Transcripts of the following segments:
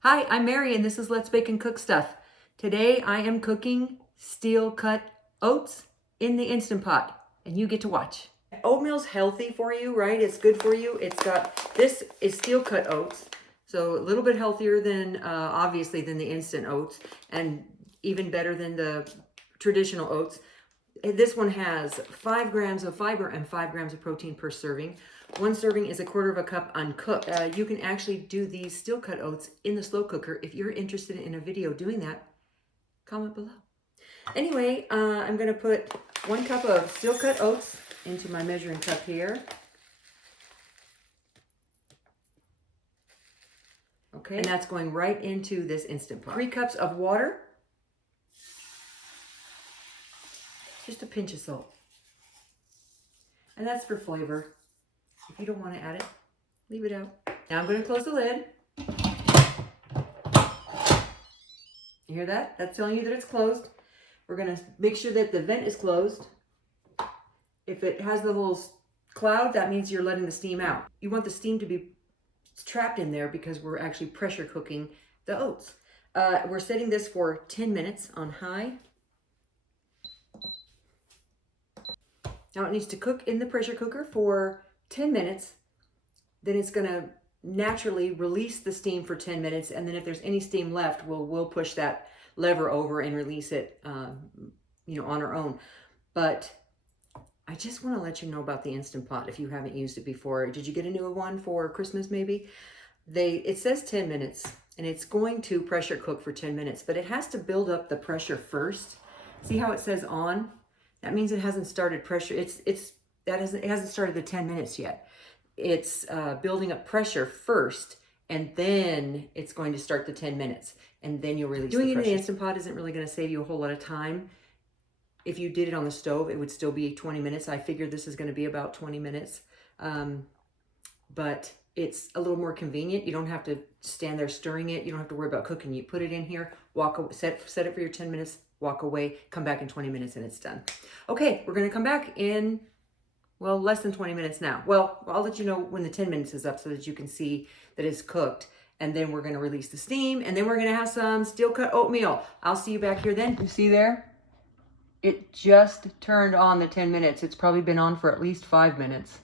Hi, I'm Mary and this is Let's Bake and Cook Stuff. Today I am cooking steel cut oats in the Instant Pot and you get to watch. Oatmeal's healthy for you, right? It's good for you. This is steel cut oats, so a little bit healthier than obviously than the instant oats, and even better than the traditional oats. This one has 5 grams of fiber and 5 grams of protein per serving. One serving is 1/4 cup uncooked. You can actually do these steel cut oats in the slow cooker. If you're interested in a video doing that, comment below. Anyway, I'm going to put 1 cup of steel cut oats into my measuring cup here. Okay, and that's going right into this Instant Pot. 3 cups of water. Just a pinch of salt. And that's for flavor. If you don't want to add it, leave it out. Now I'm going to close the lid. You hear that? That's telling you that it's closed. We're going to make sure that the vent is closed. If it has the little cloud, that means you're letting the steam out. You want the steam to be trapped in there because we're actually pressure cooking the oats. We're setting this for 10 minutes on high. Now it needs to cook in the pressure cooker for 10 minutes. Then it's going to naturally release the steam for 10 minutes. And then if there's any steam left, we'll push that lever over and release it, on our own. But I just want to let you know about the Instant Pot if you haven't used it before. Did you get a new one for Christmas maybe? It says 10 minutes and it's going to pressure cook for 10 minutes, but it has to build up the pressure first. See how it says on? That means it hasn't started pressure. It hasn't started the 10 minutes yet. It's building up pressure first, and then it's going to start the 10 minutes, and then you'll release the pressure. Doing it in the Instant Pot isn't really going to save you a whole lot of time. If you did it on the stove, it would still be 20 minutes. I figured this is going to be about 20 minutes, but it's a little more convenient. You don't have to stand there stirring it. You don't have to worry about cooking. You put it in here, set it for your 10 minutes, walk away, come back in 20 minutes, and it's done. Okay, we're going to come back in, well, less than 20 minutes now. Well, I'll let you know when the 10 minutes is up so that you can see that it's cooked. And then we're going to release the steam, and then we're going to have some steel cut oatmeal. I'll see you back here then. You see there? It just turned on the 10 minutes. It's probably been on for at least 5 minutes.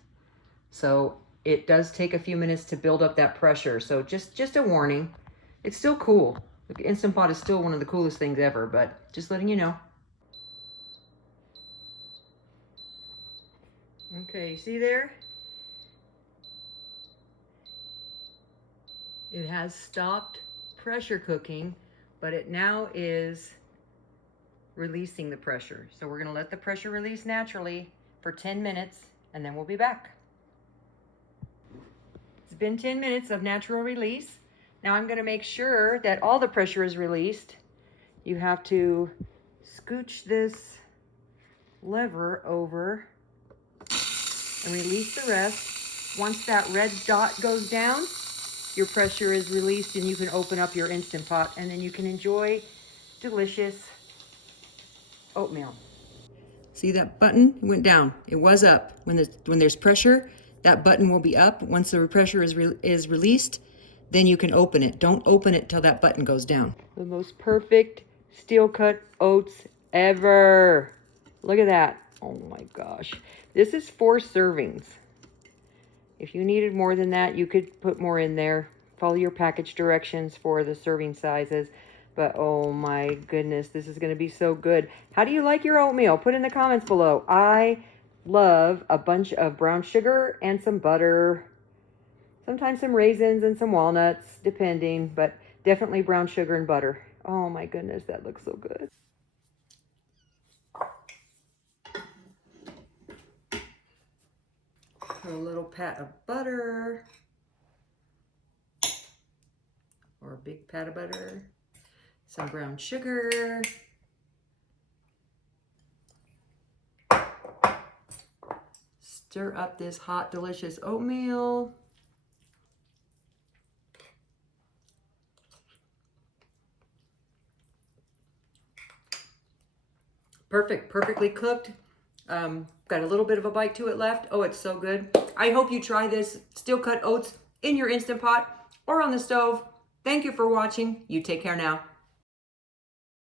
So it does take a few minutes to build up that pressure. So just a warning. It's still cool. The Instant Pot is still one of the coolest things ever, but just letting you know. Okay, see there? It has stopped pressure cooking, but it now is releasing the pressure. So we're gonna let the pressure release naturally for 10 minutes, and then we'll be back. It's been 10 minutes of natural release. Now I'm gonna make sure that all the pressure is released. You have to scooch this lever over and release the rest. Once that red dot goes down, your pressure is released and you can open up your Instant Pot, and then you can enjoy delicious oatmeal. See that button? It went down. It was up. When there's pressure, that button will be up. Once the pressure is released, then you can open it. Don't open it till that button goes down. The most perfect steel cut oats ever. Look at that. Oh my gosh. This is 4 servings. If you needed more than that, you could put more in there. Follow your package directions for the serving sizes. But oh my goodness, this is going to be so good. How do you like your oatmeal? Put in the comments below. I love a bunch of brown sugar and some butter. Sometimes some raisins and some walnuts, depending, but definitely brown sugar and butter. Oh my goodness, that looks so good. Put a little pat of butter, or a big pat of butter, some brown sugar, stir up this hot, delicious oatmeal. Perfect, perfectly cooked. Got a little bit of a bite to it left. Oh, it's so good. I hope you try this steel cut oats in your Instant Pot or on the stove. Thank you for watching. You take care now.